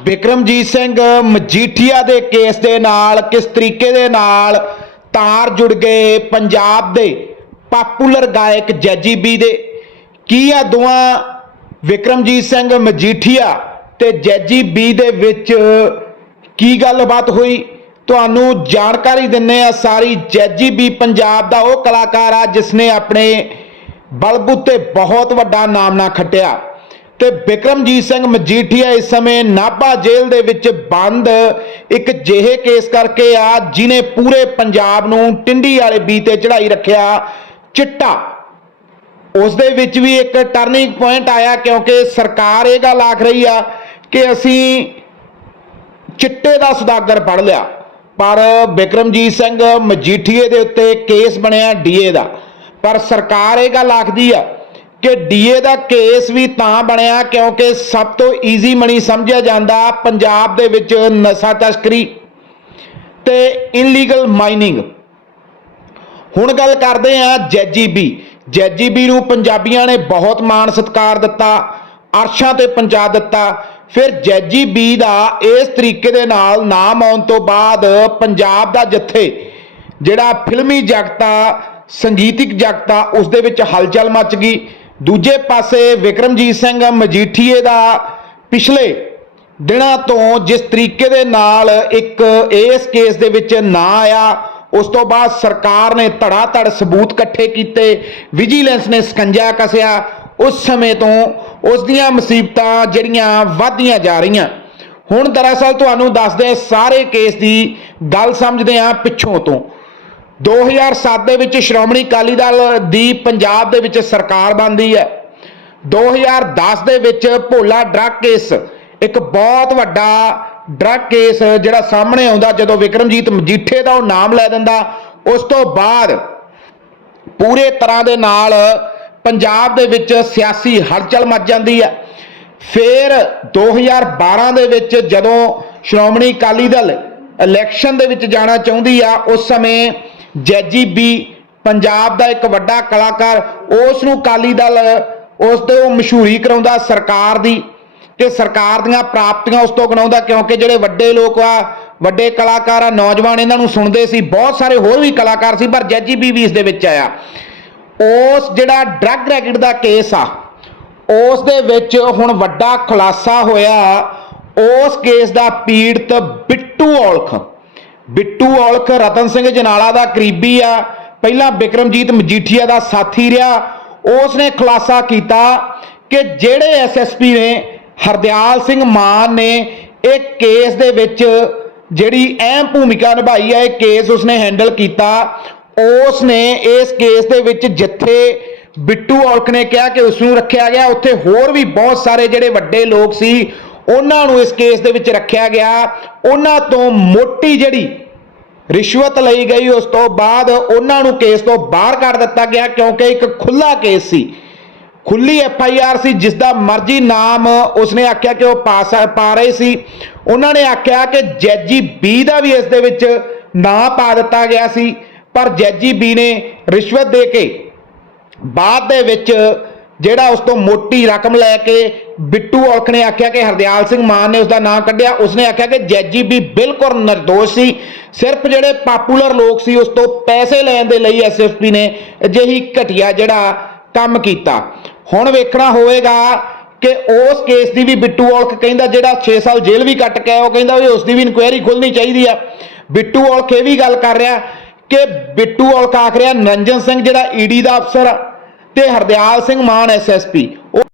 ਵਿਕਰਮਜੀਤ ਸਿੰਘ ਮਜੀਠੀਆ ਦੇ ਕੇਸ ਦੇ ਨਾਲ, ਕਿਸ ਤਰੀਕੇ ਦੇ ਨਾਲ ਤਾਰ ਜੁੜ ਗਏ ਪੰਜਾਬ ਦੇ ਪਪੂਲਰ ਗਾਇਕ ਜੈਜੀ ਬੀ ਦੇ? ਕੀ ਆ ਦੋਵਾਂ ਵਿਕਰਮਜੀਤ ਸਿੰਘ ਮਜੀਠੀਆ ਤੇ ਜੈਜੀ ਬੀ ਦੇ ਵਿੱਚ ਕੀ ਗੱਲਬਾਤ ਹੋਈ? ਤੁਹਾਨੂੰ ਜਾਣਕਾਰੀ ਦਿੰਨੇ ਆ ਸਾਰੀ ਜੈਜੀ ਬੀ ਪੰਜਾਬ ਦਾ ਉਹ ਕਲਾਕਾਰ ਆ ਜਿਸ ਨੇ ਆਪਣੇ ਬਲਬੂਤੇ ਬਹੁਤ ਵੱਡਾ ਨਾਮ ਨਾ ਖੱਟਿਆ। ਤੇ ਬਿਕਰਮਜੀਤ ਸਿੰਘ ਮਜੀਠੀਆ ਇਸ ਸਮੇਂ ਨਾਭਾ ਜੇਲ੍ਹ ਦੇ ਵਿੱਚ ਬੰਦ। ਇੱਕ ਜਿਹੇ ਕੇਸ ਕਰਕੇ ਆ ਜਿਨੇ ਪੂਰੇ ਪੰਜਾਬ ਨੂੰ ਟਿੰਡੀ ਵਾਲੇ ਬੀ ਤੇ ਚੜਾਈ ਰੱਖਿਆ ਚਿੱਟਾ। ਉਸ ਦੇ ਵਿੱਚ ਵੀ ਇੱਕ ਟਰਨਿੰਗ ਪੁਆਇੰਟ ਆਇਆ ਕਿਉਂਕਿ ਸਰਕਾਰ ਇਹ ਗੱਲ ਆਖ ਰਹੀ ਆ ਕਿ ਅਸੀਂ ਚਿੱਟੇ ਦਾ ਸੁਦਾਗਰ ਫੜ ਲਿਆ। ਪਰ ਬਿਕਰਮਜੀਤ ਸਿੰਘ ਮਜੀਠੀਏ ਦੇ ਉੱਤੇ ਕੇਸ ਬਣਿਆ ਡੀਏ ਦਾ। ਪਰ ਸਰਕਾਰ ਇਹ ਗੱਲ ਆਖਦੀ ਆ ਕਿ ਡੀਏ ਦਾ ਕੇਸ ਵੀ ਤਾਂ ਬਣਿਆ ਕਿਉਂਕਿ ਸਭ ਤੋਂ ਈਜ਼ੀ ਮਣੀ ਸਮਝਿਆ ਜਾਂਦਾ ਪੰਜਾਬ ਦੇ ਵਿੱਚ ਨਸ਼ਾ ਤਸਕਰੀ ਤੇ ਇਨਲੀਗਲ ਮਾਈਨਿੰਗ ਹੁਣ ਗੱਲ ਕਰਦੇ ਆ ਜੈਜੀਬੀ। ਜੈਜੀਬੀ ਨੂੰ ਪੰਜਾਬੀਆਂ ਨੇ ਬਹੁਤ ਮਾਣ ਸਤਿਕਾਰ ਦਿੱਤਾ, ਅਰਸ਼ਾਂ ਤੇ ਪਹੁੰਚਾ ਦਿੱਤਾ। ਫਿਰ ਜੈਜੀ ਬੀ ਦਾ ਇਸ ਤਰੀਕੇ ਦੇ ਨਾਲ ਨਾਮ ਆਉਣ ਤੋਂ ਬਾਅਦ ਪੰਜਾਬ ਦਾ ਜੱਥੇ, ਜਿਹੜਾ ਫਿਲਮੀ ਜਗਤਾ ਸੰਗੀਤਿਕ ਜਗਤਾ ਉਸ ਦੇ ਵਿੱਚ ਹਲਚਲ ਮਚ ਗਈ। ਦੂਜੇ ਪਾਸੇ ਵਿਕਰਮਜੀਤ ਸਿੰਘ ਮਜੀਠੀਏ ਦਾ ਪਿਛਲੇ ਦਿਨਾਂ ਤੋਂ ਜਿਸ ਤਰੀਕੇ ਦੇ ਨਾਲ ਇੱਕ ਇਸ ਕੇਸ ਦੇ ਵਿੱਚ ਨਾਂ ਆਇਆ, ਉਸ ਤੋਂ ਬਾਅਦ ਸਰਕਾਰ ਨੇ ਧੜਾ ਧੜ ਸਬੂਤ ਇਕੱਠੇ ਕੀਤੇ, ਵਿਜੀਲੈਂਸ ਨੇ ਸਕੰਜਾ ਕਸਿਆ, ਉਸ ਸਮੇਂ ਤੋਂ ਉਸ ਦੀਆਂ ਮੁਸੀਬਤਾਂ ਜਿਹੜੀਆਂ ਵਧਦੀਆਂ ਜਾ ਰਹੀਆਂ। ਹੁਣ ਦਰਅਸਲ ਤੁਹਾਨੂੰ ਦੱਸਦੇ ਸਾਰੇ ਕੇਸ ਦੀ ਗੱਲ ਸਮਝਦੇ ਹਾਂ ਪਿੱਛੋਂ ਤੋਂ। 2007 ਦੇ ਵਿੱਚ ਸ਼੍ਰੋਮਣੀ ਅਕਾਲੀ ਦਲ ਦੀ ਪੰਜਾਬ ਦੇ ਵਿੱਚ ਸਰਕਾਰ ਬਣਦੀ ਹੈ। 2010 ਦੇ ਵਿੱਚ ਭੋਲਾ ਡਰੱਗ ਕੇਸ, ਇੱਕ ਬਹੁਤ ਵੱਡਾ ਡਰੱਗ ਕੇਸ ਜਿਹੜਾ ਸਾਹਮਣੇ ਆਉਂਦਾ ਜਦੋਂ ਵਿਕਰਮਜੀਤ ਮਜੀਠੇ ਦਾ ਉਹ ਨਾਮ ਲੈ ਦਿੰਦਾ, ਉਸ ਤੋਂ ਬਾਅਦ ਪੂਰੇ ਤਰ੍ਹਾਂ ਦੇ ਨਾਲ ਪੰਜਾਬ ਦੇ ਵਿੱਚ ਸਿਆਸੀ ਹਲਚਲ ਮਚ ਜਾਂਦੀ ਹੈ। ਫਿਰ 2012 ਦੇ ਵਿੱਚ ਜਦੋਂ ਸ਼੍ਰੋਮਣੀ ਅਕਾਲੀ ਦਲ ਇਲੈਕਸ਼ਨ ਦੇ ਵਿੱਚ ਜਾਣਾ ਚਾਹੁੰਦੀ ਆ, ਉਸ ਸਮੇਂ ਜੈਜੀ ਬੀ ਪੰਜਾਬ ਦਾ ਇੱਕ ਵੱਡਾ ਕਲਾਕਾਰ ਉਸ ਨੂੰ ਅਕਾਲੀ ਦਲ, ਉਸ ਤੇ ਉਹ ਮਸ਼ਹੂਰੀ ਕਰਾਉਂਦਾ ਸਰਕਾਰ ਦੀ ਤੇ ਸਰਕਾਰ ਦੀਆਂ ਪ੍ਰਾਪਤੀਆਂ ਉਸ ਤੋਂ ਗਣਾਉਂਦਾ ਕਿਉਂਕਿ ਜਿਹੜੇ ਵੱਡੇ ਲੋਕ ਆ, ਵੱਡੇ ਕਲਾਕਾਰ ਆ, ਨੌਜਵਾਨ ਇਹਨਾਂ ਨੂੰ ਸੁਣਦੇ ਸੀ, ਬਹੁਤ ਸਾਰੇ ਹੋਰ ਵੀ ਕਲਾਕਾਰ ਸੀ, ਪਰ ਜੈਜੀ ਬੀ ਵੀ ਇਸ ਦੇ ਵਿੱਚ ਆਇਆ। ਉਸ ਜਿਹੜਾ ਡਰੱਗ ਰੈਕਟ ਦਾ ਕੇਸ ਆ, ਉਸ ਦੇ ਵਿੱਚ ਹੁਣ ਵੱਡਾ ਖੁਲਾਸਾ ਹੋਇਆ, ਉਸ ਕੇਸ ਦਾ ਪੀੜਤ ਬਿੱਟੂ ਔਲਖ। ਬਿੱਟੂ ਔਲਖ, ਰਤਨ ਸਿੰਘ ਜਨਾਲਾ ਦਾ ਕਰੀਬੀ ਆ। ਪਹਿਲਾਂ ਬਿਕਰਮਜੀਤ ਮਜੀਠੀਆ ਦਾ ਸਾਥੀ ਰਿਹਾ। ਉਸ ਨੇ ਖੁਲਾਸਾ ਕੀਤਾ ਕਿ ਜਿਹੜੇ ਐਸਐਸਪੀ ਨੇ, ਹਰਦਿਆਲ ਸਿੰਘ ਮਾਨ ਨੇ, ਇਹ ਕੇਸ ਦੇ ਵਿੱਚ ਜਿਹੜੀ ਅਹਿਮ ਭੂਮਿਕਾ ਨਿਭਾਈ ਹੈ ਇਹ ਕੇਸ ਉਸਨੇ ਹੈਂਡਲ ਕੀਤਾ। ਉਸ ਨੇ ਇਸ ਕੇਸ ਦੇ ਵਿੱਚ ਜਿੱਥੇ ਬਿੱਟੂ ਔਲਖ ਨੇ ਕਿਹਾ ਕਿ ਉਸ ਨੂੰ ਰੱਖਿਆ ਗਿਆ, ਉੱਥੇ ਹੋਰ ਵੀ ਬਹੁਤ ਸਾਰੇ ਜਿਹੜੇ ਵੱਡੇ ਲੋਕ ਸੀ, ਉਹਨਾਂ ਨੂੰ ਇਸ ਕੇਸ ਦੇ ਵਿੱਚ ਰੱਖਿਆ ਗਿਆ। ਉਹਨਾਂ ਤੋਂ ਮੋਟੀ ਜਿਹੜੀ ਰਿਸ਼ਵਤ ਲਈ ਗਈ। ਉਸ ਤੋਂ ਬਾਅਦ ਉਹਨਾਂ ਨੂੰ ਕੇਸ ਤੋਂ ਬਾਹਰ ਕੱਢ ਦਿੱਤਾ ਗਿਆ, ਕਿਉਂਕਿ ਇੱਕ ਖੁੱਲਾ ਕੇਸ ਸੀ। ਖੁੱਲੀ ਐਫ ਆਈ ਆਰ ਸੀ ਜਿਸ ਦਾ ਮਰਜ਼ੀ ਨਾਮ ਉਸਨੇ ਆਖਿਆ ਕਿ ਉਹ ਪਾ ਸਕ- ਪਾ ਰਹੇ ਸੀ। ਉਹਨਾਂ ਨੇ ਆਖਿਆ ਕਿ ਜੈਜੀ ਬੀ ਦਾ ਵੀ ਇਸ ਦੇ ਵਿੱਚ ਨਾਂ ਪਾ ਦਿੱਤਾ ਗਿਆ ਸੀ, ਪਰ ਜੈਜੀ ਬੀ ਨੇ ਰਿਸ਼ਵਤ ਦੇ ਕੇ ਬਾਅਦ ਦੇ ਵਿੱਚ ਜਿਹੜਾ ਉਸ ਤੋਂ ਮੋਟੀ ਰਕਮ ਲੈ ਕੇ ਬਿੱਟੂ ਔਲਖ ਨੇ ਆਖਿਆ ਕਿ ਹਰਦਿਆਲ ਸਿੰਘ ਮਾਨ ਨੇ ਉਸ ਦਾ ਨਾਮ ਕੱਢਿਆ, ਉਸਨੇ ਆਖਿਆ ਕਿ ਜੈਜੀ ਵੀ ਬਿਲਕੁਲ ਨਿਰਦੋਸ਼ ਸੀ। ਸਿਰਫ ਜਿਹੜੇ ਪਪੂਲਰ ਲੋਕ ਸੀ, ਉਸ ਤੋਂ ਪੈਸੇ ਲੈਣ ਦੇ ਲਈ ਐਸਐਫਪੀ ਨੇ ਅਜਿਹੀ ਘਟੀਆ ਜਿਹੜਾ ਕੰਮ ਕੀਤਾ। ਹੁਣ ਵੇਖਣਾ ਹੋਵੇਗਾ ਕਿ ਉਸ ਕੇਸ ਦੀ ਵੀ ਬਿੱਟੂ ਔਲਖ ਕਹਿੰਦਾ ਜਿਹੜਾ 6 ਸਾਲ ਜੇਲ੍ਹ ਵੀ ਕੱਟ ਕੇ ਉਹ ਕਹਿੰਦਾ ਵੀ ਉਸ ਦੀ ਵੀ ਇਨਕੁਆਇਰੀ ਖੁੱਲਣੀ ਚਾਹੀਦੀ ਆ। ਬਿੱਟੂ ਔਲਖ ਇਹ ਵੀ ਗੱਲ ਕਰ ਰਿਹਾ ਕਿ ਬਿੱਟੂ ਔਲਖ ਆਖ ਰਿਹਾ ਨਰਿੰਜਨ ਸਿੰਘ ਜਿਹੜਾ ਈਡੀ ਦਾ ਅਫਸਰ ਆ ਤੇ ਹਰਦਿਆਲ ਸਿੰਘ ਮਾਨ ਐਸਐਸਪੀ